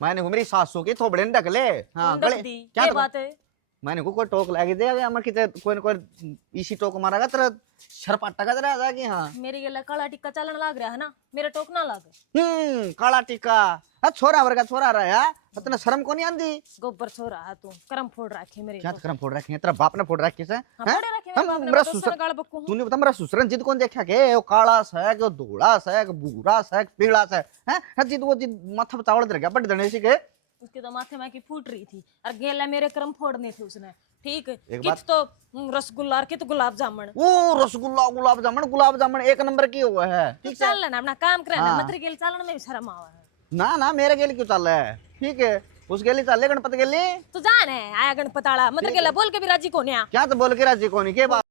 मैंने को मेरी सासू की थोबड़े ने ढक ले। हाँ गले क्या बात है? मैंने को कोई टोक लागे दे अमर की कोई न कोई इसी टोक मारा तेरा शरपट्टा का तेरा था कि हाँ मेरे गेला काला टिक्का चलन लाग रहा है ना, मेरा टोक ना लागे। काला टीका छोरा वर्गा छोरा रहा है इतना शर्म को नहीं आंदी। गोबर छोरा है तू, करम फोड़ रखे मेरे। क्या करम फोड़ रखे हैं तेरा बाप ने फोड़ रखे से फोड़े रखे मेरे बाप ने, मेरा तो ससुर गाल बक्कू हूं। तूने बता मेरा ससुर जिद कौन देखा के वो काला सा के धोला सा के भूरा सा के पीला सा हैं जिद वो जिद माथा पे चावल दे गया बड़ दने सी के उसके तो माथे में की फूट रही थी और गेला मेरे करम फोड़ने थे उसने। ठीक एक कित तो रसगुल्ला और कित गुलाब जामुन। ओ रसगुल्ला गुलाब जामुन एक नंबर की हुआ है। तू ठीक चल ना अपना काम करे ना, हाँ। मत गेल चलन में भी शर्म आवा है। ना ना मेरे गेली क्यों चल रहा है। ठीक है उस गेली चल ले गणपति गेली तू जान है आया गणपताड़ा मत गेला बोल के भी राजी को नहीं। क्या तो बोल के राजी कोनी के बात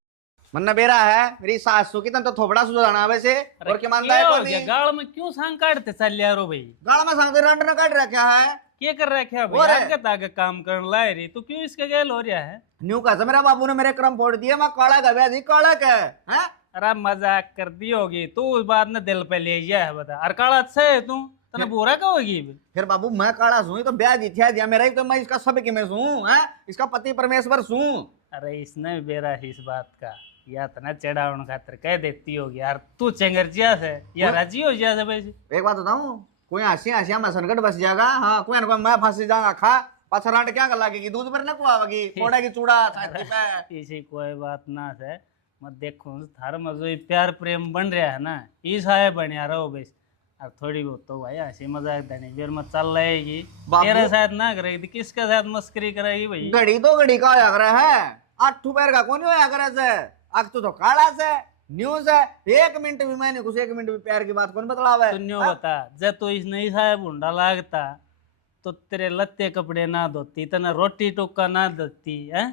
मन्ना बेरा है मेरी सासू की तो थोबड़ा सुधारना वैसे और क्या मानता है कोनी गाल में क्यों सांग काटते चल यारो भाई? गाल में सांगते रंड न काट रखा है क्या कर रखे है भाई? आगे ताके काम करने लाए रही तू क्यों इसके गेल हो रहा है? न्यू कहा मेरा बाबू ने मेरे क्रम फोड़ दिया मैं काला गया नहीं काला क्या है। अरे मजाक कर दी होगी तू, उस बात ने दिल पे ले गया है बता। अरे काला अच्छा है तू तने बुरा कहोगी? फिर बाबू मैं काला सूं तो ब्याह जीतिया दिया मेरा ही तो मैं इसका सब की मैं सूं है इसका पति परमेश्वर सूं। अरे इसने बेरा है इस बात का या तना चढ़ावन खातर कह देती होगी यार तू चेंगरजिया से या राजी हो जा वैसे। एक बात बताऊं कोई हंसी हंसिया मैं संकट बस जाएगा हाँ कोई ना कोई मैं फंस जाऊंगा खा पाछा रांड क्या कर लागेगी दूध पर न कुआवेगी फोड़ा की चूड़ा छाती पे इसी कोई बात ना से मैं देखूं थार में जो प्यार प्रेम बन रहा है ना इस आए बनिया रहो बस। अब थोड़ी बहुत तो भाई हंसी मजाक देने फिर मैं चल रहेगी तेरे साथ ना करेगी किसके साथ मस्करी करेगी भाई? घड़ी तो घड़ी का होया करे है आठ पैर का कौन होया करे से अग तो काला से न्यूज है एक मिनट भी मैंने कुछ एक मिनट भी प्यार की बात कौन बतलावे तू न्यू बता जब तो इस नहीं साहब भूडा लागता तो तेरे लत्ते कपड़े ना धोती तना रोटी टुक्का ना देती है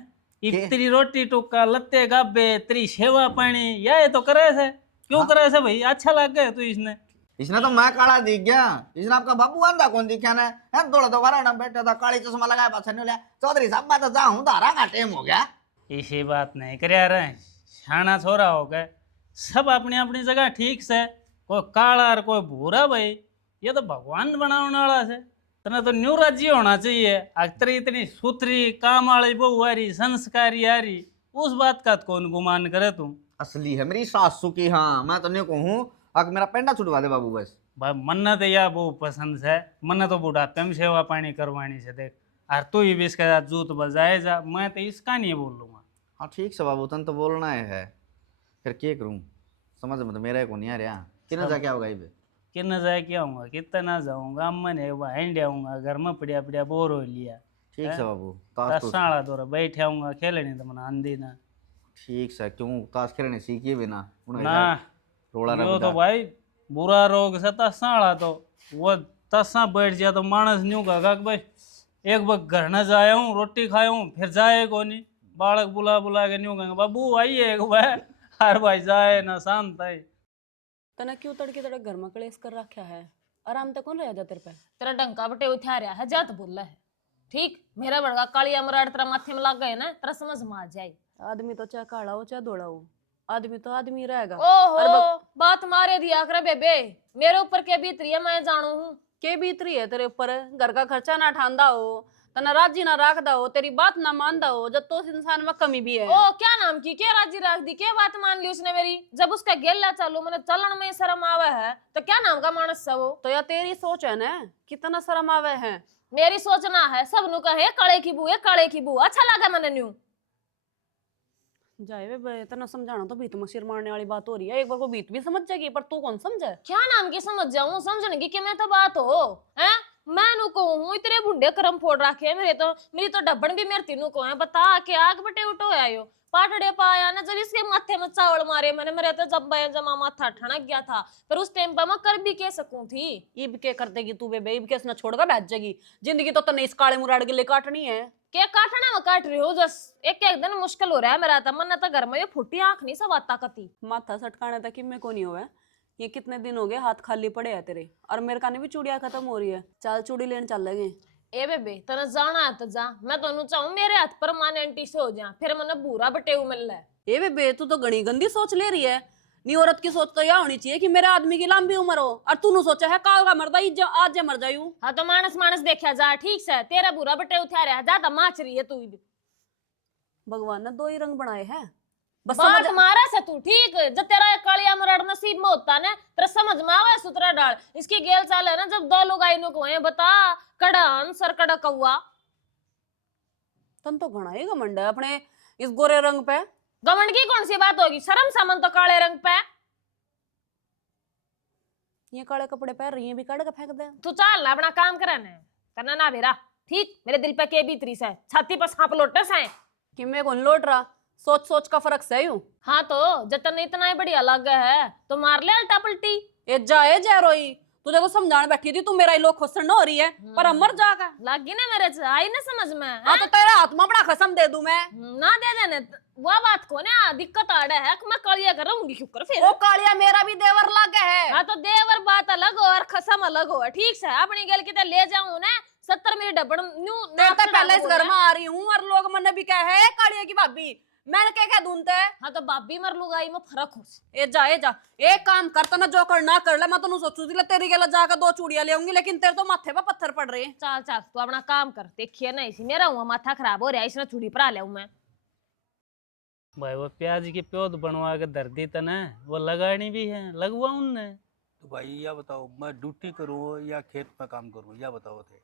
तेरी रोटी टुक्का लत्ते गाबे तेरी सेवा पानी ये तो करे से क्यों करे से भाई? अच्छा लग गया तू इसने तो मैं काला दिख गया इसने आपका बाबू आंदा कौन दिखा ने है दौड़ा तो वारा बैठा था काली चश्मा लगाया पाछा नहीं लिया चौधरी साहब मैं तो जाऊं धारा का टेम हो गया। इसी बात नहीं करे रहे शाना छोरा हो गए सब अपनी अपनी जगह ठीक से कोई काला और कोई भूरा भाई ये तो भगवान बनाने वाला से तना तो न्यू राज्य होना चाहिए। अक्तरी इतनी सुथरी काम वाली बहू आ रही संस्कारी आ रही उस बात का कौन गुमान करे तुम? असली है मेरी सासू की हाँ मैं तो नहीं कहूँ अगर मेरा पेंडा छुड़वा दे बाबू बस। भाई मन्ना तो यह बहुत पसंद है मन्ना तो बुढ़ापे में सेवा पानी करवानी से देख और तू ही भी इसके साथ जूत बजाए जा मैं तो इसका नहीं बोल लूँगा। हाँ ठीक से बाबू तन तो बोलना है फिर क्या करूँ समझ में तो मेरा को नहीं आ रहा कितना जा क्या होगा ये कितना जाए क्या आऊँगा कितना जाऊँगा अम्मा ने हैंड आऊँगा घर में पड़िया पड़िया बोर हो लिया ठीक से बाबू साड़ा दौरा बैठे आऊँगा खेले नहीं तो मना आंधी ना ठीक से क्यों ताश खेलने सीखिए भी ना रोड़ा यो तो भाई बुरा रोग से तस्सा तो वो तस्सा बैठ जाए तो मानस न्यू का भाई एक बार घर न जाया हूँ रोटी खाया हूँ फिर जाए को नहीं बालक बुला बुला के न्यू कहेंगे बाबू आइए एक भाई हर भाई जाए ना शांत है। तना क्यों तड़के तड़क घर में कलेश कर रखा है? आराम तक कौन रह जा तेरे पे? तेरा डंका बटे उठा रहा है जात बोल रहा है ठीक मेरा बड़का कालिया मराड़ तेरा माथे में लग गए ना तेरा समझ में आ जाए। आदमी तो चाहे काला हो चाहे धोला हो आदमी तो आदमी रहेगा। ओहो बात मारे दिया कर बेबे मेरे ऊपर क्या बीत रही है मैं जानू हूँ। के बीत रही है तेरे ऊपर? घर का खर्चा ना ठांदा हो तना राजी ना राखदा हो तेरी बात ना मानदा हो जब तो उस इंसान में कमी भी है। ओ क्या नाम की क्या राजी राख दी क्या बात मान ली उसने मेरी जब उसका गेला चालू मैंने चलन में शर्म आवे है तो क्या नाम का मानस है वो? तो या तेरी सोच है ना कितना शर्म आवे है? मेरी सोचना है सब नु कहे काले की बू है काले की बू अच्छा लगा मैंने न्यू जाए वे तना समझाना तो बीत में सिर मारने वाली बात हो रही है। एक बार को बीत भी समझ जाएगी पर तू कौन समझे? क्या नाम की समझ जाऊं समझने की कि मैं तो बात हो है मैं नु कहूं इतने बुढ़े करम फोड़ रखे मेरी तो डब्बन भी मेरे तीनों को है बता के आग बटे उठो आयो पाटड़े पाया ना जब इसके माथे में चावल मारे मैंने मेरे तो जब जमा माथा ठनक गया था पर उस टाइम पर मैं कर भी के सकूं थी। इब के कर देगी तू बेबे? इब के ना छोड़कर बैठ जाएगी जिंदगी तो तने इस काले मुराड़ के लिए काटनी है। क्या काटना में काट रही हो जस एक एक दिन मुश्किल हो रहा है मेरा तो मन तो घर में ये फुटी आंख नहीं सब आता कती माथा सटकाने तक में को नहीं होगा। ये कितने दिन हो गए हाथ खाली पड़े हैं तेरे और मेरे काने भी चूड़ियां खत्म हो रही है। चल चूड़ी लेने चल लगे। ए बेबे तना जाना है तो जा मैं तो चाहूं मेरे हाथ परमानेंट से हो जा फिर मैंने बुरा बटे मिल रहा है। ए बेबे तू तो घनी गंदी सोच ले रही है। नी औरत की सोच तो यह होनी चाहिए कि मेरे आदमी की लंबी उम्र हो, और तूने सोचा है काल का मरदा आज जे मर जायू। हाँ तो मानस मानस देखा जा, ठीक से तेरा बुरा बटे उठा रहा ज्यादा माच रही है तू भी। भगवान ने दो ही रंग बनाए हैं, बस बात समझ। मारा से तू ठीक, जब तेरा कालिया मरड़ नसीब में होता ना तेरा समझ में आवे सुतरा डाल। इसकी गेल चाल है ना, जब दो लोग आइनो को है बता कड़ा आंसर कड़ा कौआ। तन तो घना ही घमंड है अपने इस गोरे रंग पे। घमंड की कौन सी बात होगी, शर्म सामन तो काले रंग पे। ये काले कपड़े पहन रही है, भी काट के फेंक दे। तू चाल ना अपना काम करना करना ना बेरा ठीक। मेरे दिल पे के बीतरी से छाती पर सांप लोटे से कि मैं कौन लौट रहा, सोच सोच का फर्क से यूं। हाँ तो जतन इतना ही बढ़िया लग है तो मार ले अल्टा पल्टी। ए जा रोई, तुझे तो समझाने बैठी थी, तू मेरा ही लोग खुशन हो रही है, पर मर जागा। लगी ना मेरे से, आई ना समझ में। हाँ तो तेरे हाथ में बड़ा कसम दे दूं मैं। ना दे देने वो बात को ना दिक्कत आड़े है मैं कलिया करूंगी क्यों कर फिर। वो कालिया मेरा भी देवर लागे है। हाँ तो देवर बात अलग हो और खसम अलग हो, ठीक से अपनी गल की ले जाऊं ना 70 मेरी डबड़ न्यू तेरे तो पहले इस घर में आ रही हूँ और लोग मैंने भी कहा है कालिया की भाभी, मैंने क्या दूंते। हाँ तो बाबी मर लुगाई में फर्क हो। ए जा एक काम करता ना, जो करना कर ले। मैं तो सोचू थी तेरी गला जाकर 2 चूड़ियां ले आऊंगी, लेकिन तेरे तो माथे पे पत्थर पड़ रहे हैं। चल चल तू अपना काम कर, देखिए ना इसी मेरा हुआ माथा खराब हो रहा है, इसने चूड़ी परा ले मैं। भाई वो प्याज की प्योद बनवा के धर दी तने, वो लगानी भी है, लगवा उनने। तो भाई या बताओ, मैं ड्यूटी करूँ या खेत में काम करूँ, या बताओ थे।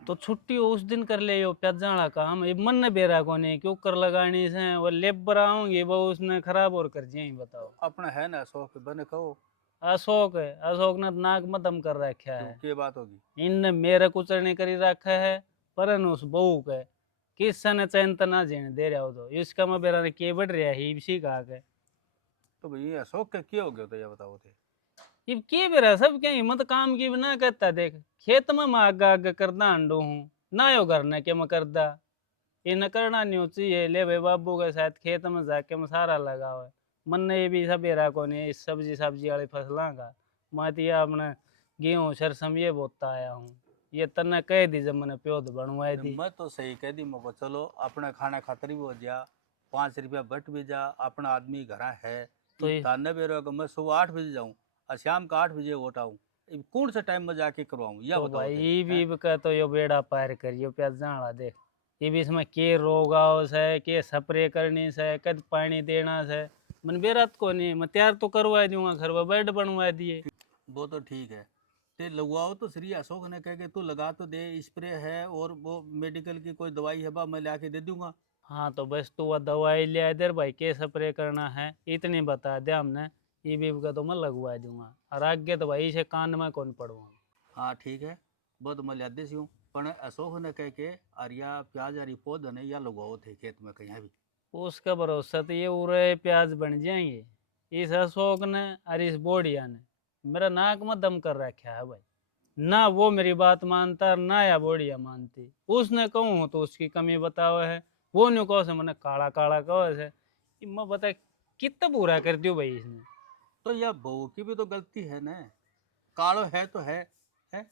तो छुट्टी उस दिन कर ले यो प्याजाला काम, ये मन ने बेरा को नहीं क्यों कर लगानी से, वो लेबर आऊंगी वो उसने खराब और कर जाए। बताओ अपना है ना शौक, बने कहो। अशोक है, अशोक ने नाक में दम कर रखा है। क्या बात होगी। इनने मेरे कुचरने करी रखा है, परन उस बहू के किस ने चैन तना जीने दे रहा हो। तो इसका मैं बेरा ने के बढ़ रहा है इसी का के। तो भाई अशोक का क्या हो गया, तो या बताओ थे। ये के बेरा सब क्या हिम्मत काम की ना कहता, देख खेत में मैं आग आग करदा अंडू हूँ ना, यो घर ने के मैं करदा, ये न करना नहीं चाहिए। ले भाई बाबू के साथ खेत में जाके मैं सारा लगा हुआ है, मन ने ये भी सबेरा को नहीं सब्जी वाली फसलों का। मैं तो अपने गेहूँ सरसम ये बोता आया हूँ, ये तन्ने कह दी जब मैंने प्योद बनवाई दी। मैं तो सही कह दी मुझको, चलो अपना खाना खातर भी हो जा, 5 रुपया बट भी जा, अपना आदमी घर है तो ये- ताने बेरो को मैं सुबह 8 बजे जाऊँ और शाम का 8 बजे उठाऊँ, कौन से टाइम में जाके करवाऊँ, या तो बताओ भाई थे, ये हैं? भी का तो यो बेड़ा पार करियो प्याज जाना देख, ये भी इसमें के रोग आओ से, के स्प्रे करनी से, कद पानी देना से, मन बेरात को नहीं। मैं तैयार तो करवा दूंगा, घर में बेड बनवा दिए। वो तो ठीक है, ते लगवाओ तो श्री अशोक ने कह के तू लगा तो दे, स्प्रे है और वो मेडिकल की कोई दवाई है बा, मैं ला के दे दूंगा। हाँ तो बस तू वो दवाई ले आ दे भाई, के स्प्रे करना है इतनी बता दे हमने, ये भी का तो मैं लगवा दूंगा। और आगे तो भाई से कान में कौन पड़वा। हाँ ठीक है, वो तो मैं लिया दे हूँ, पर अशोक ने कह के अरिया प्याज अरी पौध ने या लगवाओ थे खेत में कहीं भी। उसका भरोसा तो ये उरे प्याज बन जाएंगे, इस अशोक ने और इस बोढ़िया ने मेरा नाक में दम कर रखा है भाई। ना वो मेरी बात मानता ना या बोढ़िया मानती, उसने कहूँ तो उसकी कमी बताओ है, वो न्यू कहो से मैंने काला काला कहो से। मैं बता कितना बुरा कर दियो भाई इसने। तो यह बहू की भी तो गलती है ना, कालो है तो है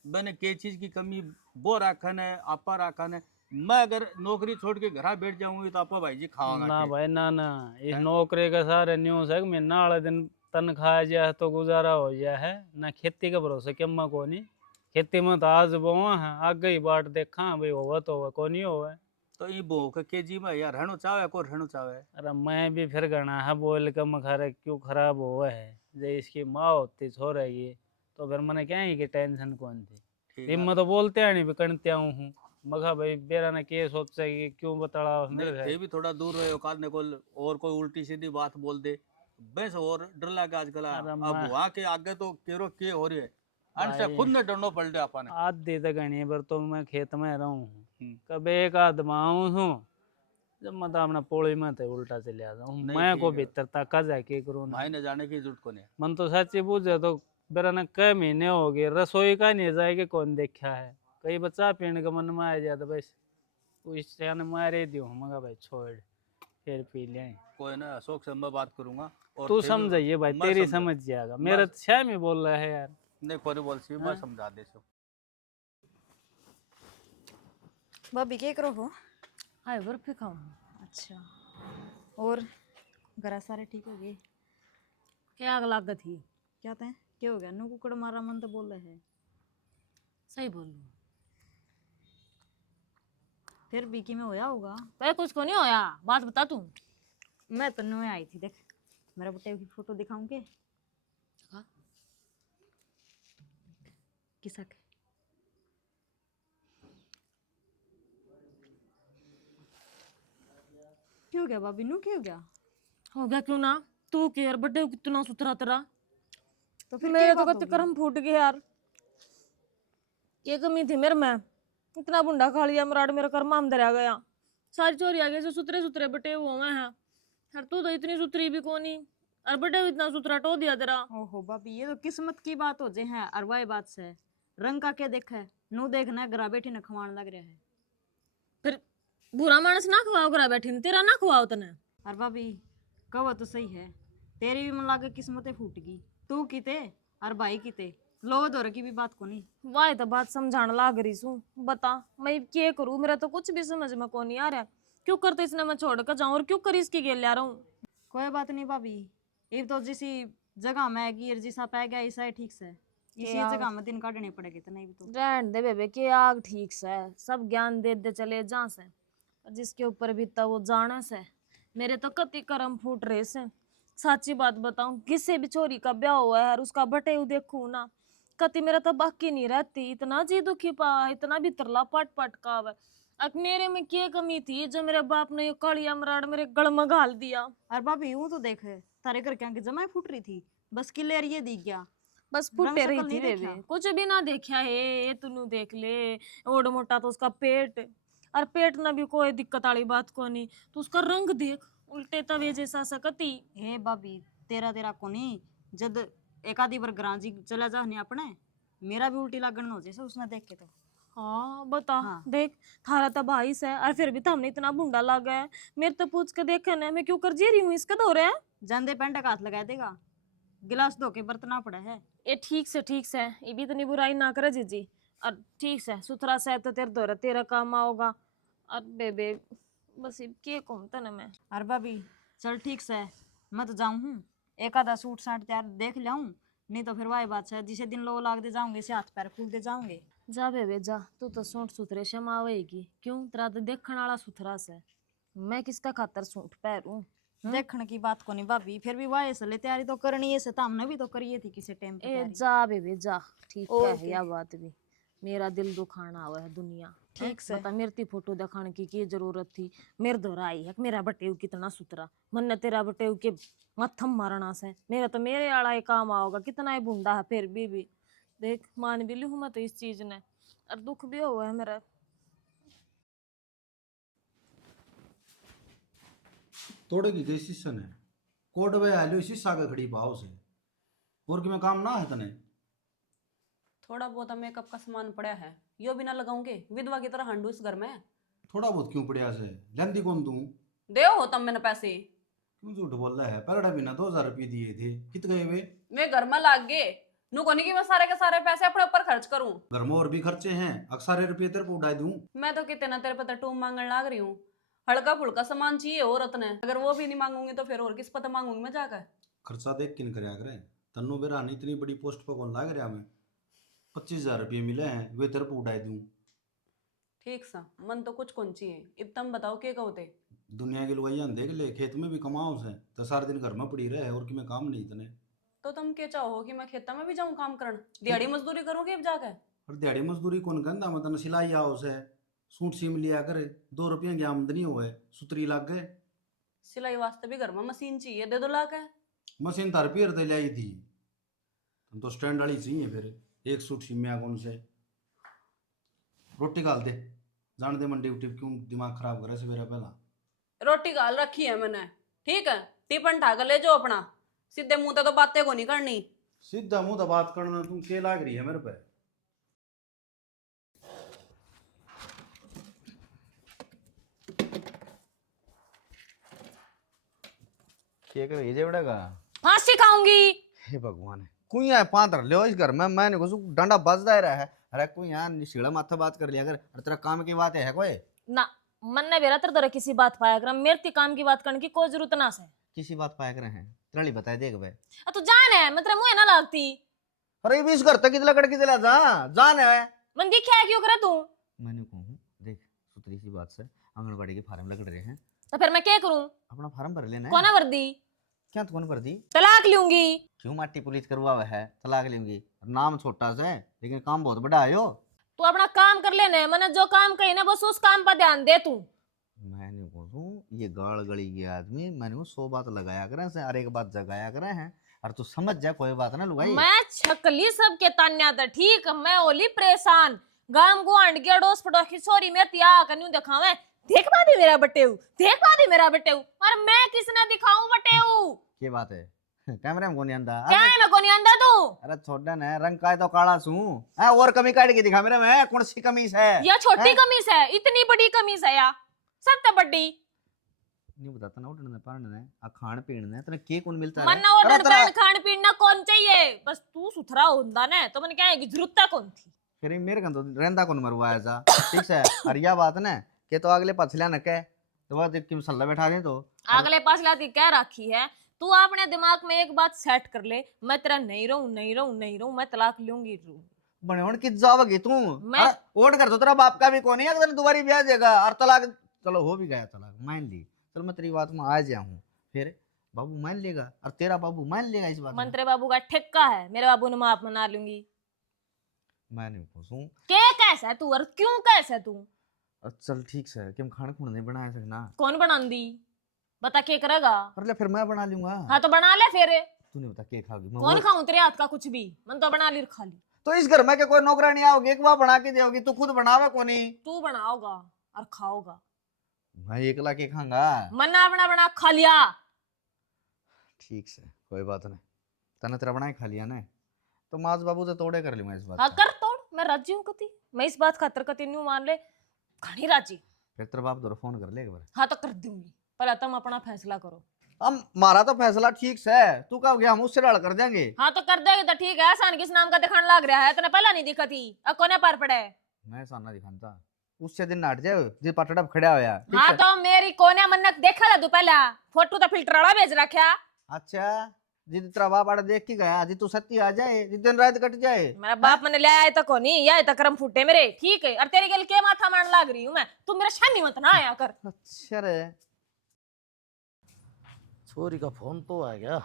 मैंने के चीज की कमी वो राखन है, आपा राखन है। मैं अगर नौकरी छोड़ के घर बैठ जाऊंगी तो आपा भाई जी खाओगा ना के? भाई ना इस हैं? नौकरी का सारे न्यूज है मैं नाले दिन तनख्वाह जाए तो गुजारा हो जाए है ना, खेती का भरोसा क्यों मैं को नहीं। खेती में तो आज बोवा है, आगे ही बाट देखा भाई होगा तो होगा को नहीं होगा। तो ये बहू के जी में यार रहना चाहे को रहना चाहे। अरे मैं भी फिर गणा है बोल के मखारे क्यों खराब हुआ है, जो इसकी माँ होती छोड़ेगी तो फिर मैंने क्या है कि टेंशन कौन थी। ठीक ये है, मैं तो बोलते हैं नहीं भी करते हूँ, मखा भाई बेरा ने के सोचा कि क्यों बतड़ा नहीं थे भी थोड़ा दूर रहे औकात ने को, और कोई उल्टी सीधी बात बोल दे बस और डर लगा आजकल। अरे अब मैं- वहाँ के आगे तो केरो के हो रही है, अनसे भाई- खुद ने डरना पड़ गया अपन। आधी तक गणी बार तो मैं खेत में रहूं हूँ, हम्म। कभी एक आदमा हूँ जब मैं तो अपना पोड़ी में थे उल्टा चले आता हूँ। नहीं, मैं ठीक को है। भीतर तक जाए के करूँ ना। भाई ने जाने की जरूरत को नहीं। मन तो सच्ची पूछे तो बेरा ने कई महीने हो गए रसोई का नहीं जाएगी कौन देखा है, कई बच्चा पीने का मन में आ जाता बस उस ने मारे दियो मगा भाई छोड़ फिर पी ले। कोई ना, अशोक से मैं बात करूंगा और तू फिर समझाइए भाई, मैं तेरी समझा- समझ जाएगा, मैं- मेरा छह में बोल रहा है यार। नहीं कोई बोल सी मैं हाँ? समझा दे सो। भाभी क्या करो हो? हाय बर्फी खाऊं। अच्छा, और घर सारे ठीक हो गए? क्या आग लाग थी। क्या थे क्या हो गया नु कुकड़ मारा मन तो बोल रहे है सही बोल रही हूँ। फिर बीकी में होया होगा। भाई कुछ को नहीं होया, बात बता तू। मैं तो नु आई थी देख मेरा बेटे की फोटो दिखाऊं के हाँ? किसक क्यों गया भाभी नु क्यों गया हो गया क्यों ना, तू के यार बर्थडे कितना सुथरा तेरा। तो फिर मेरे क्या तो बात कच्चे होगी? कर्म फूट गए यार। ये कमी थी मेरे में, इतना बुंडा खा लिया मराड, मेरा कर्म आमदर आ गया। सारी चोरी आ गई से सुथरे सुथरे बटे हुए हैं। यार तू तो इतनी सुथरी भी कोनी, और बटे इतना सुथरा टो दिया तेरा। ओहो भाभी ये तो किस्मत की बात हो जे है अरवाई बात से रंग का क्या देखा है नु देखना है, घरा बैठी न खवान लग रहा है। फिर बुरा मानस ना खवाओ करा बैठी ने, तेरा ना खवाओ तने। और भाभी कहो तो सही है तेरी भी मन लागे किस्मतें फूट गई तू किते और भाई किते लो दौर की भी बात को नहीं। वाह तो बात समझाने लाग रही सू, बता मैं क्या करूं, मेरा तो कुछ भी समझ में को नहीं आ रहा। क्यों करते इसने मैं छोड़ कर जाऊं, और क्यों कर इसकी गेल ला रहा हूँ। कोई बात नहीं भाभी ये तो जिसी जगह में गिर जिसा पै गया ऐसा ही ठीक से इसी यार। जगह में दिन काटने पड़ेगे तो नहीं भी तो रहन दे बेबे के आग ठीक से, सब ज्ञान दे दे चले जहाँ से, और जिसके ऊपर बीता वो जाने से। मेरे तो कति कर्म फूट रहे से। सच्ची बात बताऊं, किसी भी छोरी का ब्याह हुआ है और उसका बटे देखू ना, कति मेरा तो बाकी नहीं रहती। इतना जी दुखी पा, इतना भीतरला पट पट का हुआ। अब मेरे में क्या कमी थी जो मेरे बाप ने ये कालिया मराड़ मेरे गल में घाल दिया। और भाभी यूं तो देख तारे घर क्या जमाई फूट रही थी बस क्लियर ये दिख गया बस रंग फुटे रही शकल थी नहीं बेबे, देखा। कुछ भी ना देखा है। ये तू देख ले, ओड मोटा तो उसका पेट, और पेट ना भी कोई दिक्कत वाली बात को नहीं, तो उसका रंग देख उल्टे तवे जैसा सकती। हे भाभी तेरा तेरा को नहीं जद एक आधी बार ग्रांजी चला जा नहीं अपने मेरा भी उल्टी लागण हो जैसे उसने देख के तो। हाँ बता। हाँ। देख थारा तो भाई से, और फिर भी तो हमने इतना बुंडा लागा है। मेरे तो पूछ के देखा ना, मैं क्यों कर जी रही हूँ इसका दौरे है। जांदे पेंट का हाथ लगा देगा गिलास धो के बर्तना पड़ा है। ये ठीक से ये भी इतनी बुराई ना करे जीजी। और ठीक से सुथरा से तो तेरे दौरे तेरा काम आओगा। और बेबे बस ये के कहता ना मैं। और भाभी चल ठीक से मैं तो जाऊं हूँ एक आधा सूट साट तैयार देख लाऊं नहीं तो फिर वही बात है जिसे दिन लो लाग दे जाऊंगे से हाथ पैर फूल दे जाऊंगे। जा बेबे जा, तू तो सूट सुथरे से मावेगी क्यों, तेरा तो देखने वाला सुथरा से। मैं किसका खातर सूट पहनूं। देखने की बात को नहीं भाभी फिर भी वाय से ले तैयारी तो करनी है से तो हमने भी तो करी थी किसी टाइम पे ए तैयारी। जा बेबे जा, ठीक है ओके। यह बात भी। मेरा दिल दुखाना हुआ है दुनिया। ठीक से। बता मेरी फोटो दिखाने की जरूरत थी। मेरे दोरा आई है मेरा बटेऊ कितना सुथरा, मन ने तेरा बटेऊ के मत्थम मारना से। मेरा तो मेरे आड़ा ही काम आओगा, कितना ही बूंदा है फिर भी देख मान भी लूँ मैं तो इस चीज ने, और दुख भी हुआ है मेरा। तोड़े की गई शीशन है कोट वे आलू शीशा का खड़ी पाओ से और कि मैं काम ना है तने। थोड़ा बहुत मेकअप का सामान पड़ा है, यो भी ना लगाऊंगे विधवा की तरह हंडू इस घर में। थोड़ा बहुत क्यों पड़िया से लेंदी कौन तू दे हो तब मैंने पैसे। क्यों झूठ बोल रहा है पगड़ा भी ना 2000 रुपये दिए थे कित गए वे। मैं घर में लाग गए नु कोनी कि मैं सारे के सारे पैसे अपने ऊपर खर्च करूं। घर में और भी खर्चे हैं अक्सर रुपये तेरे को उड़ा दूं। मैं तो कितने तेरे पता टूम मांगने लाग रही हूँ। हल्का फुल्का सामान चाहिए औरत ने, अगर वो भी नहीं मांगूंगी तो फिर और किस पता मांगूंगी मैं जाकर। खर्चा देख किन करया करे तन्नो बेरा नहीं इतनी बड़ी पोस्ट पर कौन लाग रहा मैं 25,000 रुपये मिले हैं वे तेरे को उड़ा दूं। ठीक सा मन तो कुछ कौन चाहिए, अब तुम बताओ के कहते। दुनिया की लुगाइयां देख ले खेत में भी कमाओ से तो सारा दिन घर में पड़ी रहे और कि मैं काम नहीं इतने। तो तुम क्या चाहो कि मैं खेता में भी जाऊं काम करन, दिहाड़ी मजदूरी करूंगी अब जाकर। और दिहाड़ी मजदूरी कौन कहता मैं तने सिलाई आओ से सूट सीम लिया करे 2 रुपये की आमदनी हो सुतरी लाग गए। सिलाई वास्ते भी घर में मशीन चाहिए, दे दो ला के। मशीन तार पीर दे लाई थी तो स्टैंड वाली चाहिए फिर एक सूट सीमिया कौन से। रोटी गाल दे जान दे मंडी उठी क्यों दिमाग खराब करे सवेरा पहला। रोटी गाल रखी है मैंने, ठीक है टिफन ठाकर ले जाओ अपना, सीधे मुंह तो बातें को नहीं करनी। सीधा मुंह तो बात करना तुम के लाग रही है मेरे पे। क्या कर ये जेवड़ेगा फांसी खाऊंगी। हे भगवान कोई है पांतर ले इस घर में मैंने कुछ डंडा बजदा ही रहा है। अरे कोई यहाँ सीढ़ा माथा बात कर लिया अगर तेरा काम की बात है कोई ना मन ने बेरा तेरे किसी बात पाया कर, मेरे काम की बात करने की कोई जरूरत ना से। किसी बात पाया करे हैं त्राली बताए देख बे। तू जान है मैं तेरे मुंह ना लागती अरे 20 घर तक कितला कड़की दिला जा जान है। मन दिखा क्यों करे तू मैंने कहूँ देख सुथरी सी बात से आंगनबाड़ी के फार्म लग रहे हैं, तो फिर मैं क्या करूं अपना फार्म भर लेना है। कौन वर्दी क्या तो कौन भर दी? तलाक लूंगी क्यों माटी पुलिस करवा हुआ है तलाक लेंगी? नाम छोटा सा है लेकिन काम बहुत बड़ा है यो। तू अपना काम कर लेने मैंने जो काम कही ना बस उस काम पर ध्यान दे तू मैंने कहूँ ये गाड़ गली के आदमी मैंने 100 बात लगाया करे से और एक बात जगाया करे हैं और तू समझ जा कोई बात ना लुगाई। मैं छकली सबके तान्या था ठीक मैं ओली परेशान गांव को आंड के अड़ोस पड़ोस की सोरी मैं तिया कन्यू दिखावे देख पा दी मेरा बटेऊ देख पा दी मेरा बटेऊ और मैं किसने दिखाऊं बटेऊ क्या बात है कैमरे में कौन आंदा? क्या है मैं को नहीं आंदा तू अरे छोड़ा ना रंग का है तो काला सू है और कमी काट के दिखा मेरे में कौन सी कमीज है? या छोटी हैं? कमीज है इतनी बड़ी कमीज है या सबसे बड़ी नहीं बताता ना उठने पढ़ने आ खान पीने तने के कौन मिलता है? मन ना अरे ऑर्डर तेरा- कर खान पीना कौन चाहिए बस तू सुथरा होंदा ना तो मन क्या है कि जरूरत कौन थी फिर मेरे कन तो रहंदा कौन मरवाया जा ठीक है और यह बात ना के तो अगले पछला न के तो बात कि मसल्ला बैठा दे तो अगले पास लाती कह रखी है तू अपने दिमाग में एक बात सेट कर ले मैं तेरा नहीं रहूं मैं तलाक लूंगी बने होन कित जाओगे तू? मैं- अरे, वोट कर तो तेरा बाप का भी कौन है अगर दोबारी ब्याह देगा और तलाक चलो हो भी गया तलाक मान ली चल मैं तेरी बात में आ जाया हूँ फिर बाबू मान लेगा और तेरा बाबू मान लेगा इस बात में? मंत्री बाबू का ठेका है मेरे बाबू ने माफ मना लूंगी मैं नहीं पूछूं। के कैसा है तू और क्यों कैसा है तू चल ठीक है कि हम खाना खुना नहीं बना सकना। कौन बना दी बता के करेगा अरे ले फिर मैं बना लूंगा। हाँ तो बना ले फिर तूने बता के खाओगी? मैं कौन वो- खाऊं तेरे हाथ का कुछ भी मन तो बना ली और खा ली तो इस घर में के कोई नौकरानी आओगी एक बार बना के देगी तू खुद बनावे कोनी? तू बनाओगा और खाओगा मैं एकला के खाऊंगा। मन्ना बना बना खा लिया ठीक है कोई बात नहीं तने तेरा बना खा लिया ना तो माज बाबू से तोड़े कर ली मैं इस बात हाँ का। कर तोड़ मैं राजी हूँ कती मैं इस बात खातर कती न्यू मान ले घनी राजी फिर तेरा बाप दोबारा फोन कर ले एक बार। हाँ तो कर दूंगी पर तुम अपना फैसला करो हम मारा तो फैसला ठीक है तू कब गया हम उससे लड़ कर देंगे। हाँ तो कर देगी तो ठीक है आसान किस नाम का दिखाने लग रहा है तने पहला नहीं दिखा थी अब कोने पर पड़े मैं सामना दिखाता उससे दिन नाट जाओ जी पटड़ा खड़ा होया ठीक हाँ है? तो मेरी कोने मन्नत देखा था तू पहला फोटो तो फिल्टर वाला भेज रखा अच्छा जी तेरा बाप आड़ा देख के गया जी तू सत्ती आ जाए जी दिन रात कट जाए। मेरा बाप मैंने ले आया तो कोनी या तो करम फूटे मेरे ठीक है और तेरे गल के माथा मारने लग रही हूँ मैं तू मेरा शानी मत ना आया कर अच्छा रे छोरी का फोन तो आ गया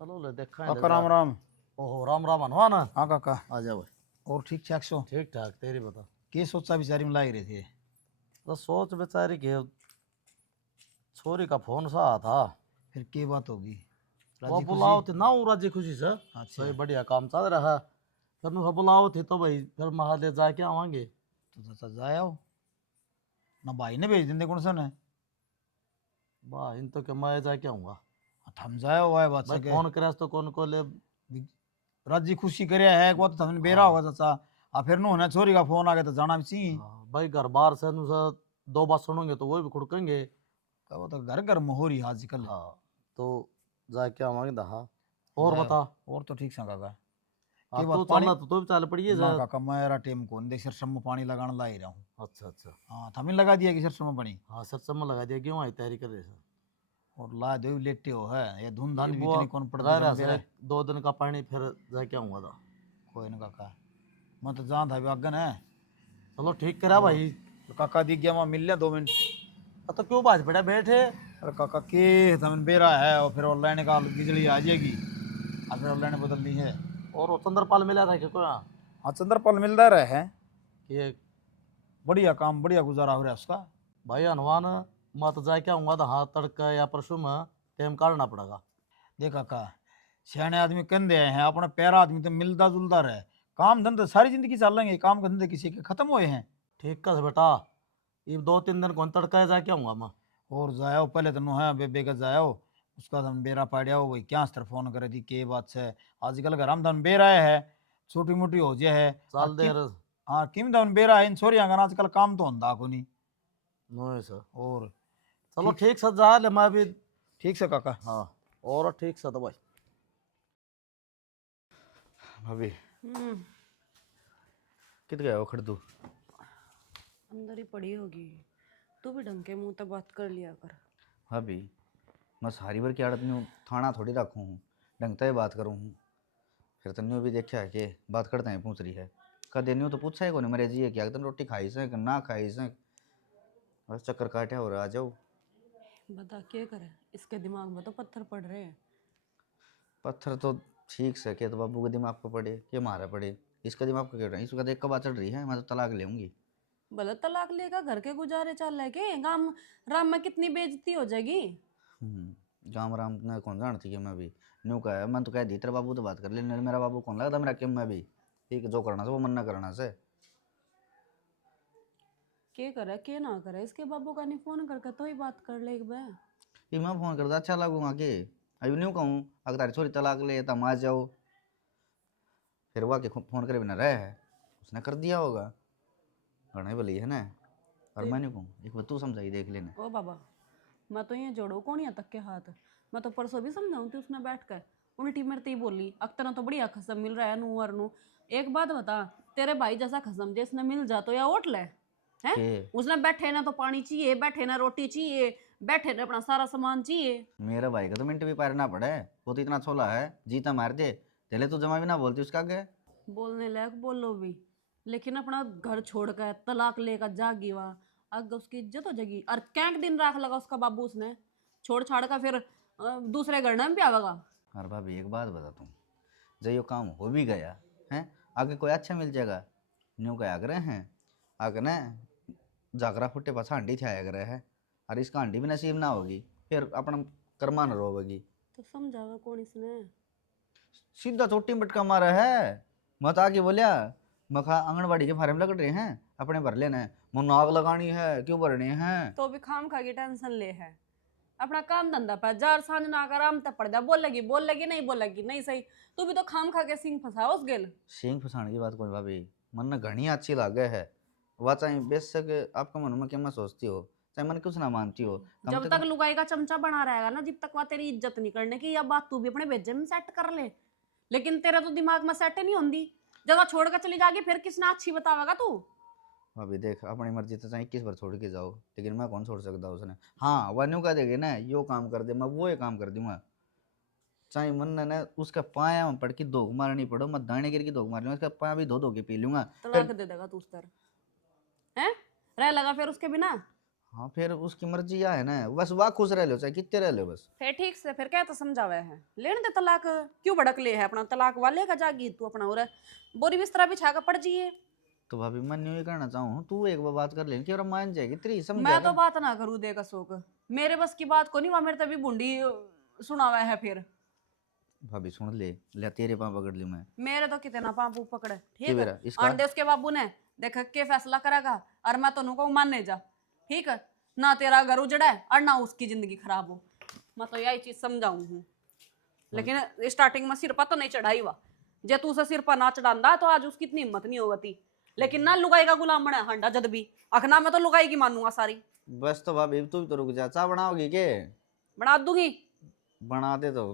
चलो ले देखा काका राम राम। ओहो राम राम हनुमान हाँ काका आ जा भाई और ठीक ठाक सो? ठीक ठाक तेरी बता के सोचा बिचारी में लाग रहे थे? तो सोच बेचारी के छोरी का फोन सा आ था फिर के बात होगी? वो राजी बुलाओ खुशी? थे ना राजी खुशी से अच्छा भाई बढ़िया काम चल रहा है फिर मैं बुलाओ थे तो भाई फिर महादेव जाके आवांगे तो चाचा जाए आओ ना भाई ने भेज देंगे कौन सा ने? वाह इन तो के मैं जाके आऊंगा थम जाए वाह बात भाई सके फोन करे तो कौन को ले राजी खुशी करे है वो तो थमने बेरा होगा चाचा आ फिर नो ना छोरी का फोन आ गया तो जाना भी चाहिए। हाँ, भाई घर बार से नु से दो बात सुनोगे तो वो भी खुड़केंगे वो तो घर घर में हो रही है आजकल। हाँ तो जाके आवांगे हाँ और जाए। बता और तो ठीक सा काका हाँ, बात तो पानी- चलना तो भी चल पड़िए ना जा काका मेरा टेम कौन देख सरसम में पानी लगाने ला ही रहा हूँ। अच्छा अच्छा हाँ थमिन लगा दिया कि सरसम में पानी हाँ सर समय लगा दिया क्यों आई तैयारी कर रहे सर और ला दो लेटे हो है ये धुन धान भी वो इतनी कौन पड़ रह रहा सर 2 दिन का पानी फिर जाके आऊंगा था कोई ना काका मैं तो जान था अगन है चलो ठीक करा भाई तो काका दिख गया वहाँ मिल लिया 2 मिनट। तो क्यों बाज पड़ा बैठे अरे काका के तमन बेरा है और फिर ऑनलाइन का बिजली आ जाएगी और फिर ऑनलाइन बदल दी है। और वो चंद्रपाल मिला था क्या कोई हाँ चंद्रपाल मिलता रहे है ये बढ़िया काम बढ़िया गुजारा हो रहा है उसका। भाई हनुमान मैं तो जाके आऊंगा तो हाँ तड़का या परसों में टाइम काटना पड़ेगा देख काका सियाने आदमी कंधे हैं अपने पैरा आदमी तो मिलता जुलता रहे काम धंधे सारी जिंदगी चलेंगे काम के धंधे किसी के खत्म हुए हैं। ठीक का बेटा ये 2-3 दिन कौन तड़का है जाके आऊंगा मैं और जाओ पहले तो नो है बेबे का जाओ उसका धन बेरा पाड़िया हो भाई क्या स्तर फोन करे थी के बात से आजकल घर हम धन बेरा है छोटी मोटी हो जाए है चल दे हाँ किम धन बेरा है इन छोरियां का आजकल काम तो होंदा को नहीं। नो सर और चलो ठीक से जा ले मैं भी ठीक से काका। हाँ और ठीक से तो भाई भाभी कित गया वो खड़दू? अंदर ही पड़ी होगी तू भी ढंग के मुंह तक बात कर लिया कर। भाभी मैं सारी भर की आड़त में थाना थोड़ी रखूँ हूँ, ढंग से बात करूँ हूँ। फिर तन्ने भी देखा है कि बात करते हैं पूछ रही है, कदे नहीं तो पूछा है कौन मेरे जी है क्या तुम रोटी खाई से कि ना खाई से, बस चक्कर काटे और आ जाओ। बता क्या करे, इसके दिमाग में तो पत्थर पड़ रहे हैं। पत्थर तो ठीक से के तो बाबू के दिमाग पर पड़े कि मारा पड़े, इसका दिमाग पर क्यों रहा है, इसका देख कब चढ़ रही है, मैं तो तलाक लेंगी। भले तलाक लेगा, घर के गुजारे चल रहे के गांव राम में कितनी बेइज्जती हो जाएगी। गाँव राम ने कौन जानती है, मैं भी न्यू कहा है, मैं तो कह दी तेरा बाबू तो बात कर ले, नहीं मेरा बाबू कौन लगता मेरा क्यों, मैं भी ठीक है जो करना से वो मन ना करना से। के करे के ना करे, इसके बाबू का नहीं फोन करके तो ही बात कर ले एक बार। ये मैं फोन करता अच्छा लगूंगा कि अभी न्यू कहूँ अगर तारी छोरी तलाक ले तब आ जाओ, फिर वह के फोन करे बिना रहे है, उसने कर दिया होगा, घना ही भली है ना। और मैं नहीं कहूँ एक बार तू समझाई देख लेना। ओ बाबा, मैं तो ये जोड़ो कौन यहाँ तक के हाथ, मैं तो परसों भी समझाऊं थी उसने बैठ कर, उल्टी मेरे ते ही बोली अख्तर तो बढ़िया खसम मिल रहा है नू और नू। एक बात बता, तेरे भाई जैसा खसम जिसने मिल जा तो या ओट ले है, के उसने बैठे ना तो पानी चाहिए, बैठे ना रोटी चाहिए, बैठे ना अपना सारा सामान चाहिए। मेरा भाई का तो मिनट भी पार ना पड़े, वो तो इतना छोला है जीता मार दे, चले तो जमा भी ना बोलती उसका आगे। बोलने लायक बोलो भी, लेकिन अपना घर छोड़ कर तलाक लेकर जागी वहाँ, अगर उसकी इज्जत हो जाएगी। और कैंक दिन राख लगा उसका बाबू, उसने छोड़ छाड़ का फिर दूसरे घर में भी आवेगा। और भाभी एक बात बता तुम, जब ये काम हो भी गया है आगे कोई अच्छा मिल जाएगा, न्यू क्या करे हैं आगे ना जागरा फुटे पास हांडी थे आया करे है, और इसका हांडी भी नसीब ना होगी फिर अपना कर्मा न रोवेगी। तो समझावा कौन इसने। सीधा चोटी मटका मारा है, मत आके बोलिया मखा आंगनबाड़ी के फार्म लग रहे हैं अपने भर लेना है, मुँह नाग लगानी है क्यों भरने हैं। तो भी खाम खा के टेंशन ले है, अपना काम धंधा पर जार सांझ ना कर आराम तक पड़ जा, बोलेगी नहीं बोलेगी नहीं सही, तू भी तो खाम खा के सिंह फंसा उस गेल। सिंह फसाने की बात कोई भाभी मन में घनी अच्छी लागे है, वह चाहे बेशक आपका मन में क्या मैं सोचती हो चाहे मन कुछ ना मानती हो, कम जब से तक कम लुगाई का चमचा बना रहेगा ना, जब तक वह तेरी इज्जत नहीं करने की, या बात तू भी अपने भेजे में सेट कर ले। लेकिन तेरा तो दिमाग में सेट नहीं होंगी, जब वह छोड़ कर चली जाएगी फिर किसने अच्छी बतावेगा तू। भाभी देख अपनी मर्जी तो चाहे 21 बार छोड़ के जाओ, लेकिन मैं कौन छोड़ सकता उसने। हाँ वह न्यू कह देगी ना यो काम कर दे मैं वो ये काम कर दूंगा, चाहे मन ने ना उसका पाया में पड़ के धोख मारनी पड़ो, मैं दाने गिर की धोख मार लूंगा, उसका पाया भी धो धो के पी लूंगा। तलाक दे देगा तू उस तरह है, रह लगा फिर उसके बिना। हाँ फिर उसकी मर्जी या है ना, बस वाह खुश रह लो चाहे कितने रह लो बस। फिर ठीक से फिर क्या तो समझावे है, लेने दे तलाक, क्यों भड़क ले है अपना, तलाक वाले का जागी तू अपना और बोरी बिस्तरा बिछा कर पड़ जाइए। तो भाभी मैं न्यू ही करना चाहूँ तू एक बार बात कर ले कि मान जाएगी तेरी समझ मैं तो बात ना करूँ देगा शोक, मेरे बस की बात को नहीं, वहां मेरे तभी बूंदी सुनावा है फिर। भाभी सुन ले तेरे पाँव पकड़ लूँ मैं। मेरे तो कितना पापू पकड़े ठीक मेरा है, इसका आंदे उसके बाबू ने देख के फैसला करेगा, और मैं तो को मानने जा ठीक है, ना तेरा घर उजड़ा है और ना उसकी जिंदगी खराब हो, मैं तो यही चीज समझाऊं हूँ। लेकिन स्टार्टिंग में सिर पर तो नहीं चढ़ाई हुआ, जे तू से सिर पर ना चढ़ांदा तो आज उसकी इतनी हिम्मत नहीं होती। लेकिन ना लुगाई का गुलाम बना हंडा जद भी अखना मैं तो लुगाई की मानूंगा सारी। बस तो भाभी तू भी तो रुक जा, चाह बनाओगी के? बना दूंगी। बना दे तो।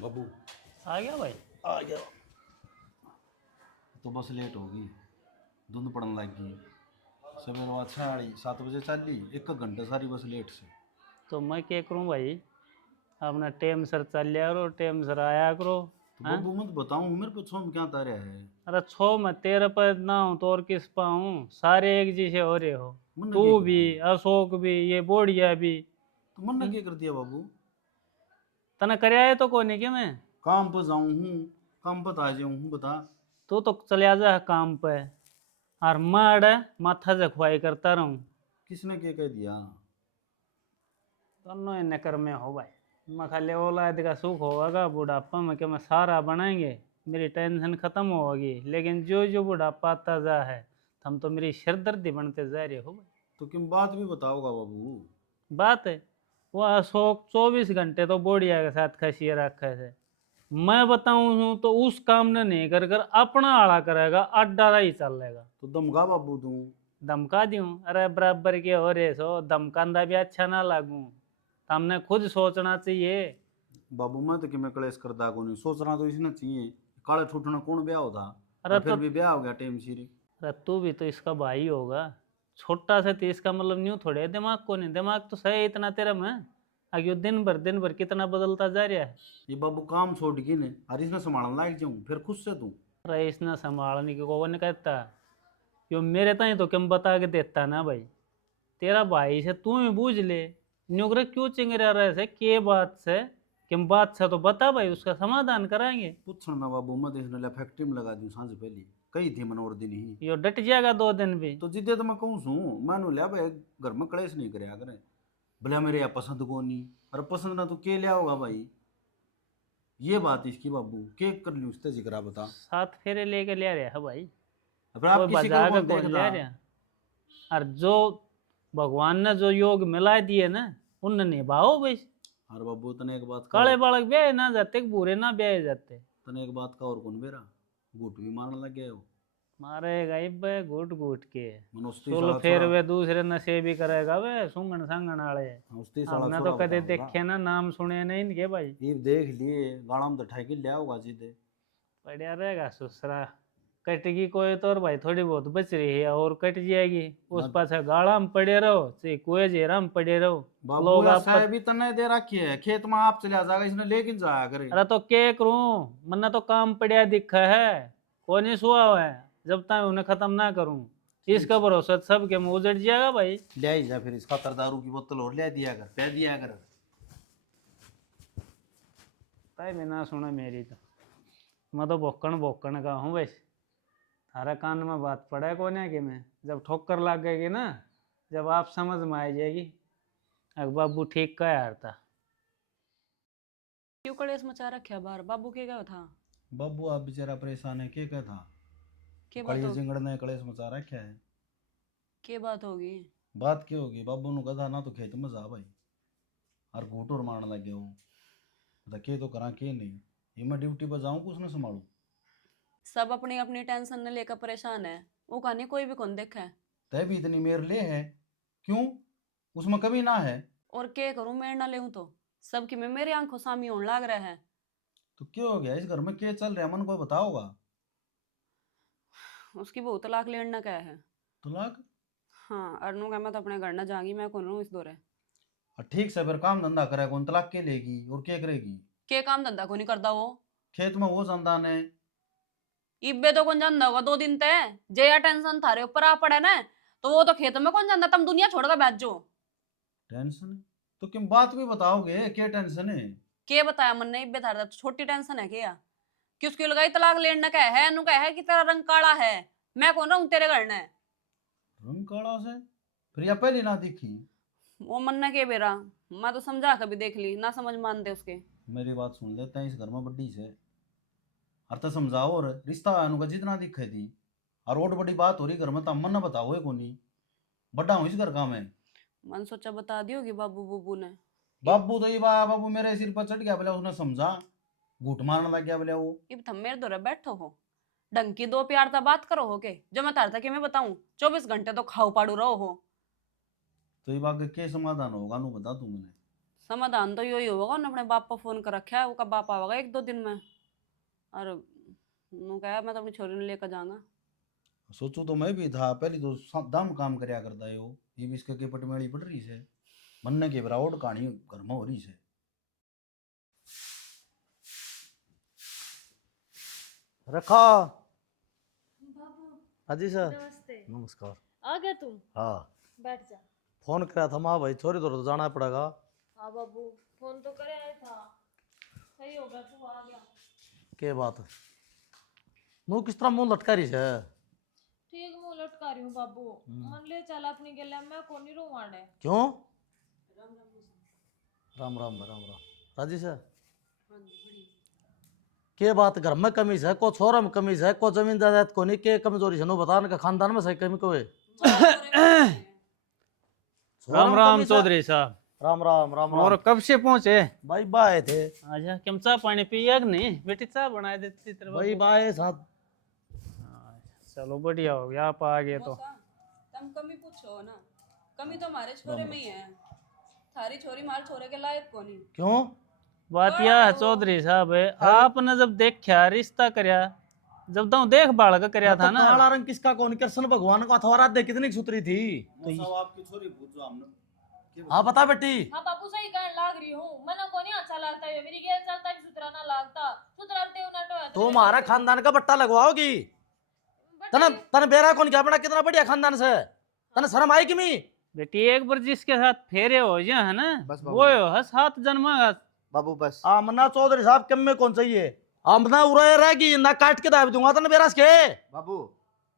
बाबू आ गया भाई। आ गया, तो बस लेट होगी, धुंध पड़ने लग गई, सवेरे बाद 7 बजे चली, 1 घंटा सारी बस लेट से। तो मैं क्या करूँ भाई, अपना टाइम सर चल लिया करो, टाइम सर आया करो। तो बाबू मत बताऊँ मेरे पे छो में क्या तारे है। अरे छो मैं तेरे पर ना हूँ तो और किस पा हूँ, सारे एक जैसे हो रहे हो, मन तू भी अशोक भी ये बोड़िया भी। तो मन ने क्या कर दिया बाबू? तना करया है तो कोने के मैं काम पर जाऊँ हूँ, काम पर आ जाऊँ हूँ, बता। तू तो चलिया जा काम पे, और मैं अड़े माथा जखवाई करता रहूँ। किसने क्या कह दिया? दोनों इन कर में हो भाई, मैं खाली औलाद का सुख होगा, बुढ़ापा में क्या मैं सारा बनाएंगे, मेरी टेंशन खत्म होगी। लेकिन जो जो बुढ़ापा आता जा है हम तो मेरी सिरदर्दी बनते जा रहे हो भाई। तो क्यों बात भी बताओगा बाबू? बात है वो अशोक 24 घंटे तो बोड़िया के साथ खसिए रखे थे, मैं बताऊं हूँ तो उस काम ने नहीं कर कर अपना आड़ा करेगा, अड्डा ही चलेगा। तो दमका बाबू तू। धमका दूं? अरे बराबर के हो रहे सो, धमकांदा भी अच्छा ना लागू, हमने खुद सोचना चाहिए। बाबू मैं तो कि मैं कलेश करता को नहीं, सोचना तो इसने चाहिए, काले ठूठना कौन ब्याह होता? अरे फिर तो भी ब्याह हो गया टाइम सिर। अरे तू भी तो इसका भाई होगा, छोटा से 30 का मतलब न्यू थोड़े है, दिमाग को नहीं, दिमाग तो सही इतना तेरा में आगे वो दिन भर कितना बदलता जा रहा है। ये बाबू काम छोड़ के ने और इसने संभालना लायक जाऊं फिर खुद से तू रईस ना संभालने की कौन कहता, यो मेरे ताई तो कम बता के देता ना भाई, तेरा भाई से तू ही बूझ ले, न्यूग्र क्यों चिंगरा रहे से के बात से, किम बात से तो बता भाई, उसका समाधान कराएंगे। पूछना ना बाबू मैं देखने लिया फैक्ट्री में लगा दूं सांझ पहले कही थी मनोर दिन ही यो डट जाएगा 2 दिन भी। तो जिद्दे तो मैं कहूँ सू मैं लिया भाई घर में कलेश नहीं करया करे भले मेरे यहाँ पसंद को नहीं और पसंद ना तो के लिया होगा भाई, ये बात इसकी बाबू के कर ली उससे जिक्रा बता 7 फेरे लेके ले रहे है भाई, अब आप कोई किसी बजा को के कौन कौन देखता ले रहे, और जो भगवान ने जो योग मिला दिए ना उनने निभाओ भाई। और बाबू तने एक बात काले का बालक ब्याह ना जाते, बूढ़े ना ब्याह जाते। तने एक बात का और कौन बेरा घूट भी मारने लग गए हो मारेगा बे घूट घूट के, मनोस्ती चलो फिर वे दूसरे नशे भी करेगा वे सुंगन सांगन वाले, उस्ती साला हमने तो छोरा कदे बताऊंगा। देखे ना, नाम सुने नहीं इनके भाई। ये देख लिए गाड़ा में तो ठेके लिया होगा सीधे बढ़िया रहेगा ससुरा, कटेगी कोई तो और भाई थोड़ी बहुत बच रही है और कट जाएगी, उस मत- पास गाड़ा में पड़े रहो चाहे कोई जेरा में पड़े रहो। बाबू लोग या आप साहब भी तने दे रखी है खेत में आप चला जाएगा इसने लेकिन जाया करे अरे तो क्या करूं, मन्ना तो काम पड़ा दिखा है, कौन नहीं सुआ हुआ है, जब तक उन्हें खत्म ना करूं इसका भरोसा सबके मुंह उजड़ जाएगा भाई। ले आई जा फिर इसका दारू की बोतल और ले दिया कर दे दिया कर ताई भी ना सुना मेरी तो, मैं तो भोकन का हूँ वैसे, थारा कान में बात पड़ा कौन है कि मैं जब ठोकर लग गएगी ना, जब आप समझ में आ जाएगी अग बाबू ठीक का यार था। क्यों कलेश मचा रखा बाहर, बाबू के क्या था? बाबू आप बेचारा परेशान है क्या था के बात कड़िया हो, जिंगड़ ने कलेश मचा रखा है के बात होगी? बात क्या होगी बाबू नु कहा ना तो खेत में जा भाई और घूट और मारने लगे हो के तो करा के नहीं ये मैं ड्यूटी पर जाऊं कुछ ना संभालू सब अपनी अपनी टेंशन ने लेकर परेशान है, वो कहानी कोई भी कौन देखा है। तय भी इतनी मेर ले है क्यों उसमें कभी ना है और क्या करूं मैं ना लेऊं तो सबकी में मेरी आंखों सामी होने लग रहा है। तो क्यों हो गया इस घर में क्या चल रहा है मन कोई बताओगा उसकी बहू तलाक लेना क्या है। तलाक हाँ अरनू का मैं तो अपने घर ना जाऊंगी, मैं कौन रहूं इस दौरे। ठीक से फिर काम धंधा करे कौन तलाक के लेगी और क्या करेगी के काम धंधा को नहीं करता वो, खेत में वो जानता ने इब्बे तो कौन जानता होगा 2 दिन तय जे या टेंशन थारे ऊपर आ पड़े ना, तो वो तो खेत में कौन जानता, तुम दुनिया छोड़कर बैठ जाओ। टेंशन है तो किम बात भी बताओगे क्या टेंशन है के बताया मन ने, इब्बे थारे तो छोटी टेंशन है क्या कि उसकी लगाई तलाक लेना क्या है, नु क्या है कि तेरा रंग काला है, मैं कौन रहूं तेरे घर ने। रंग काला से फिर या पहले ना दिखी वो मन ने के बेरा, मैं तो समझा कभी देख ली ना, समझ मानते उसके। मेरी बात सुन लेते हैं इस घर में बड्डी से और तो समझाओ और रिश्ता अनुका जितना दिखे थी और और बड़ी बात हो रही घर में तो मन ना बताओ है कोनी बड़ा हूँ इस घर का मैं मन सोचा बता दी होगी बाबू बुबू ने। बाबू तो ये बाबू मेरे सिर पर चढ़ गया बोले उसने समझा घूट मारने लग गया बोले वो इब थम मेरे दौरे बैठो हो, ढंग की 2 प्यार ता बात करो हो के, जो मैं तारता के मैं बताऊं 24 घंटे तो खाओ पाड़ू रहो हो। तो ये बात का क्या समाधान होगा नु बता तू मैंने समाधान तो यही होगा, उन्होंने अपने बाप को फोन कर रखा है, वो का बाप आवेगा 1-2 दिन में, और नु कहा मैं तो अपनी छोरी ने लेकर जाऊंगा। सोचू तो मैं भी था पहले तो दाम काम करया करता है वो ये भी इसके पट मेली पड़ रही से बनने के बराबर कहानी घर में हो रही से रखा बाबू हाजी सर नमस्ते, नमस्कार आ गया तुम, हाँ बैठ जा। फोन करा था माँ भाई छोरी तो जाना पड़ेगा हाँ बाबू फोन तो करे आया था, सही हो गया तू आ गया। के बात नू किस तरह मुंह लटका रही है ठीक मुंह लटका रही हूँ बाबू, मन ले चल अपनी गले में कौन नहीं रोवाड़े। क्यों राम राम राम राम राजी सर के बात घर में कमी है को छोरा में कमी है को जमीन जायदाद को नहीं के कमजोरी है नो बता का खानदान में सही कमी को है छोरा राम में राम कमी है? चौधरी साहब, राम राम राम और राम कब से पहुंचे? भाई बाए थे आजा क्या चाय पानी पिया कि नहीं, बेटी चाय बना देती तेरे भाई बाबू। बाए साथ हाँ, चलो बढ़िया हो गया आप आ गए तो। मौसा, तुम कमी पूछो ना, कमी तो हमारे छोरे में ही है, थारी छोरी मार छोरे के लायक को नहीं। क्यों बात यह है चौधरी साहब, आपने जब देखा रिश्ता करया जब तो देख बाल का करया था ना। काला रंग किसका कौन कृष्ण भगवान का अथवा राधे कितनी सुतरी थी। वो सब आपकी छोरी पूछो हमने। हाँ बता बेटी। हाँ बापू सही कहने लाग रही हूँ, मना को नहीं अच्छा लगता है, मेरी गेल चलता भी सुतरा ना लगता, सुतराते हो ना तो तो हमारा खानदान का बट्टा लगवाओगी। तने तने बेरा कौन क्या बड़ा कितना बढ़िया खानदान से, तने शर्म आई कि मी। बेटी एक बार जिसके साथ फेरे हो जाए है ना, बस बाबू। वो हो सात जन्मा का। बाबू बस आमना चौधरी साहब कम में कौन चाहिए। आमना उड़ाए रहेगी ना काट के दाब दूंगा तने बेरास के। बाबू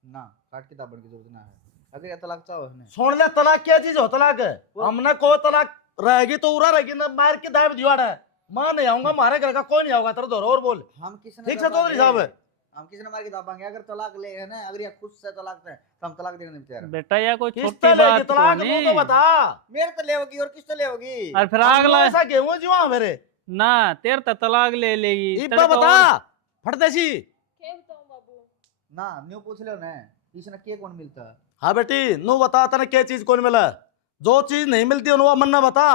ना काट के दाबन की जरूरत ना है, अगर ये तलाक चाहो है सुन ले तलाक क्या चीज हो तलाक। हमने को तलाक रहेगी तो उड़ा रहेगी ना मार के दाब दिवाड़ा। मां नहीं आऊंगा, हमारे घर का कोई नहीं आऊंगा तेरे दोर और बोल। हम किसने ठीक से चौधरी साहब। हम किसने मार के दाबांगे, अगर तलाक ले है ना, अगर ये खुद से तलाक है तो हम तलाक देने नहीं तैयार हैं। बेटा या कोई किस छोटी पे लेगी बात तलाक तो वो तो नहीं। बता। मेरे तो ले होगी और किस तो ले होगी। और फिर अगला ऐसा गेहूं जुआ मेरे ना तेरे तो तलाक ले लेगी। इब्बा बता फटदेसी। क्या बताऊं बाबू, ना न्यू पूछ लो ना, इसने के कौन मिलता। हाँ बेटी नु बता तने क्या चीज कौन मिला। जो चीज नहीं मिलती वो मन ना बता।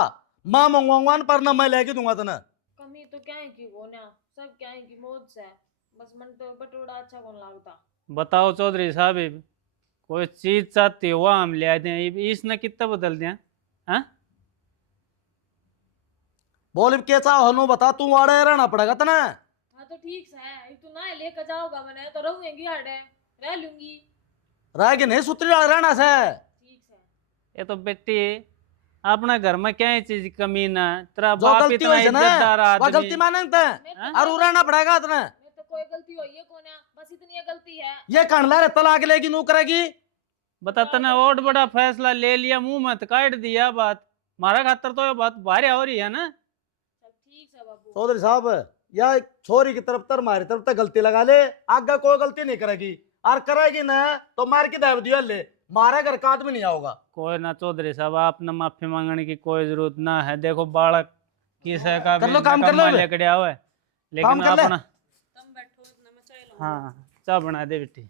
मां मंगवाऊंगा पर ना मैं लेके दूंगा तने। कमी तो क्या है की वो ना, सब क्या है की मौज से, बस मन तो बटोड़ा अच्छा कौन लगता। बताओ चौधरी साहब, कोई चीज चाहती हो हम ले आते हैं, इसने कितना बदल दिया। हाँ बोल के चाहो नु बता तू आड़े रहना पड़ेगा तने। हाँ तो ठीक है, तू ना लेकर जाओगा मैंने तो रहूंगी आड़े, रह लूंगी। रह के नहीं सुतरी आड़े रहना से। ठीक है, ये तो बेटी अपना घर में क्या चीज की कमी ना, तेरा जो बाप गलती इतना हुई है ना इज्जतदार वो गलती आदमी। माने ते मैं और उ रहना पड़ेगा तने। मैं तो कोई गलती हुई है कौन है, बस इतनी गलती है। ये कहला रे तलाक लेगी नु करेगी। बता तने और बड़ा फैसला ले लिया, मुंह मत काट दिया बात। हमारा खातर तो ये बात भारी हो रही है ना। चल ठीक है बाबू। चौधरी साहब या छोरी की तरफ तर हमारी तरफ तक गलती लगा ले, आगे कोई गलती नहीं करेगी और करेगी ना तो मार के दाब दिया ले, मारे घर का आदमी नहीं आओगा। कोई ना चौधरी साहब, आपने माफी मांगने की कोई जरूरत ना है। देखो बालक किसे का कर लो, काम कर लो बे। लेकर आया हुआ है, काम लेकिन कर ले। अपना तुम बैठो ना, मैं चाय लाऊं। हाँ चाय बना दे बेटी।